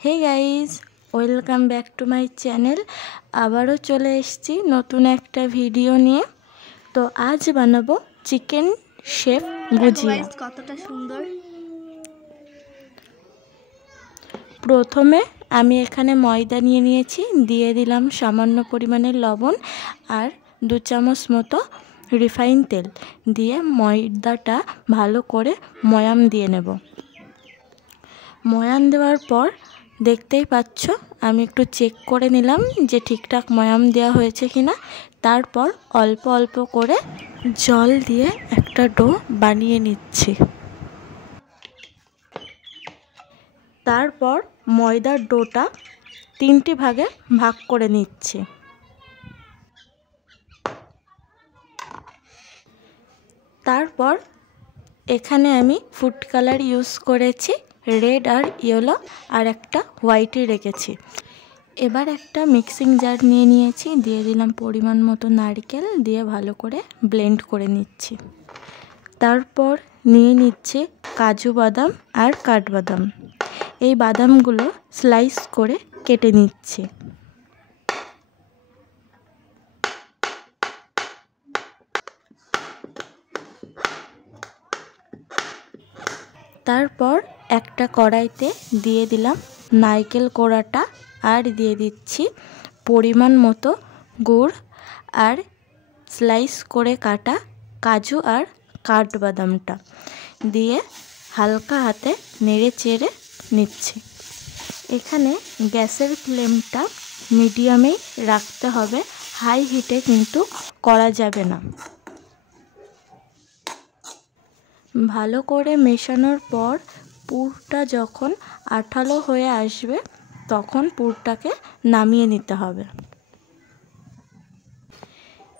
Hey guys welcome back to my channel आबारो चले एसेছি नतून একটা ভিডিও নিয়ে। তো আজ বানাবো চিকেন শেফ গুজিয়া। কতটা সুন্দর। প্রথমে আমি এখানে ময়দা নিয়ে নিয়েছি, দিয়ে দিলাম সামান্য পরিমাণে লবণ আর 2 চামচ মতো রিফাইন তেল দিয়ে ময়দাটা ভালো করে ময়াম দিয়ে নেব। ময়াম দেওয়ার পর দেখতেই পাচ্ছ আমি একটু চেক করে নিলাম যে ঠিকঠাক ময়াম দেওয়া হয়েছে কিনা। তারপর অল্প অল্প করে জল দিয়ে একটা ডো বানিয়ে নিচ্ছি। তারপর ময়দার ডোটা 3টি ভাগে ভাগ করে নিচ্ছি। তারপর এখানে আমি ফুড কালার ইউজ করেছি, রেড আর ইয়েলো আর একটা হোয়াইটই রেখেছি। এবার একটা মিক্সিং জার নিয়ে নিয়েছি, দিয়ে দিলাম পরিমাণ মতো নারকেল, দিয়ে ভালো করে ব্লেন্ড করে নিচ্ছি। তারপর নিয়ে নিচ্ছে কাজু বাদাম আর কাঠবাদাম, এই বাদামগুলো স্লাইস করে কেটে নিচ্ছি। তারপর একটা কড়াইতে দিয়ে দিলাম নারকেল কোড়াটা আর দিয়ে দিচ্ছি পরিমাণ মতো গুড় আর স্লাইস করে কাটা কাজু আর কাঠবাদামটা দিয়ে হালকা হাতে নেড়ে চেড়ে নিচ্ছি। এখানে গ্যাসের ফ্লেমটা মিডিয়ামেই রাখতে হবে, হাই হিটে কিন্তু করা যাবে না। ভালো করে মেশানোর পর পুরটা যখন আঠালো হয়ে আসবে তখন পুরটাকে নামিয়ে নিতে হবে।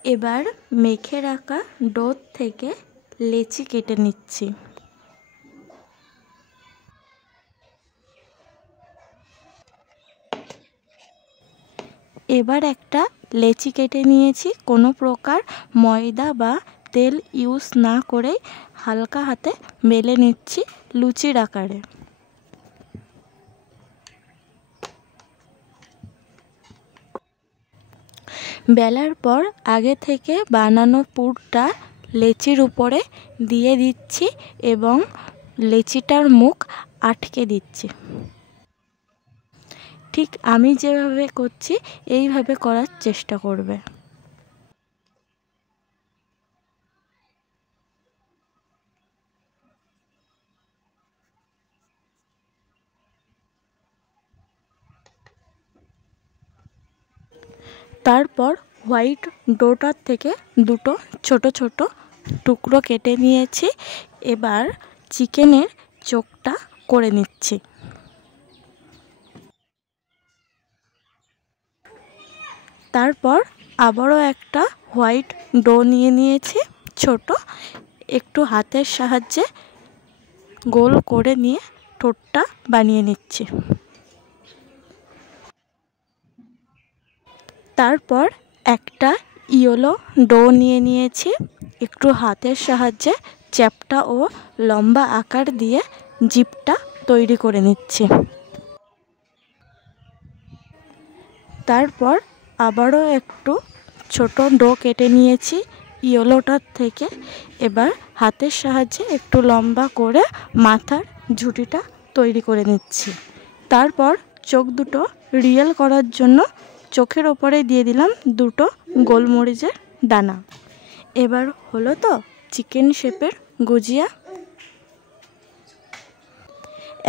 এবার মেখে রাখা ডো থেকে লেচি কেটে নিচ্ছি। এবার একটা লেচি কেটে নিয়েছি, কোনো প্রকার ময়দা বা তেল ইউজ না করেই হালকা হাতে বেলে নিচ্ছি লুচির আকারে। বেলার পর আগে থেকে বানানো পুরটা লেচির উপরে দিয়ে দিচ্ছি এবং লেচিটার মুখ আটকে দিচ্ছি। ঠিক আমি যেভাবে করছি এইভাবে করার চেষ্টা করবে। তারপর হোয়াইট ডোটার থেকে দুটো ছোট ছোট টুকরো কেটে নিয়েছি। এবার চিকেনের চোখটা করে নিচ্ছি। তারপর আবারও একটা হোয়াইট ডো নিয়ে নিয়েছি ছোট, একটু হাতের সাহায্যে গোল করে নিয়ে ঠোঁটটা বানিয়ে নিচ্ছি। তারপর একটা ইয়েলো ডো নিয়ে নিয়েছি, একটু হাতের সাহায্যে চ্যাপ্টা ও লম্বা আকার দিয়ে জিপটা তৈরি করে নিচ্ছি। তারপর আবারও একটু ছোট ডো কেটে নিয়েছি ইয়েলোটার থেকে। এবার হাতের সাহায্যে একটু লম্বা করে মাথার ঝুঁটিটা তৈরি করে নিচ্ছি। তারপর চোখ দুটো রিয়েল করার জন্য চোখের ওপরে দিয়ে দিলাম দুটো গোলমরিচের দানা। এবার হলো তো চিকেন শেপের গুজিয়া।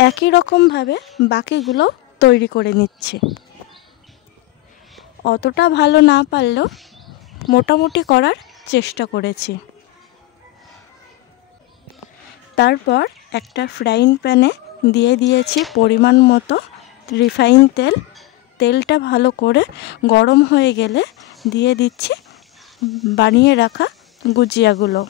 একই রকমভাবে বাকিগুলো তৈরি করে নিচ্ছি। অতটা ভালো না পারলেও মোটামুটি করার চেষ্টা করেছি। তারপর একটা ফ্রাইং প্যানে দিয়ে দিয়েছি পরিমাণ মতো রিফাইন তেল। তেলটা ভালো করে গরম হয়ে গেলে দিয়ে দিচ্ছি বানিয়ে রাখা গুজিয়াগুলো।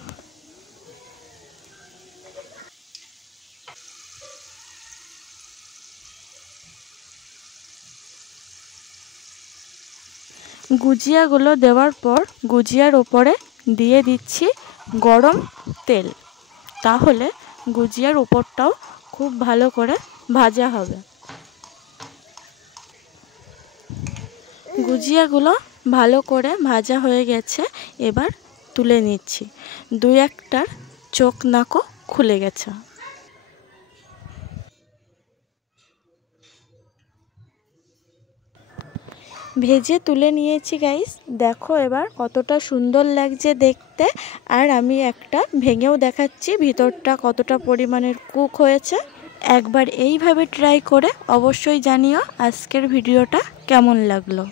গুজিয়াগুলো দেওয়ার পর গুজিয়ার ওপরে দিয়ে দিচ্ছি গরম তেল, তাহলে গুজিয়ার ওপরটাও খুব ভালো করে ভাজা হবে। গুজিয়াগুলো ভালো করে ভাজা হয়ে গেছে, এবার তুলে নিচ্ছি। দুই একটার চোখ নাকও খুলে গেছে। ভেজে তুলে নিয়েছি গাইস, দেখো এবার কতটা সুন্দর লাগছে দেখতে। আর আমি একটা ভেঙেও দেখাচ্ছি ভিতরটা কতটা পরিমাণের কুক হয়েছে। একবার এইভাবে ট্রাই করে অবশ্যই জানিও আজকের ভিডিওটা কেমন লাগলো।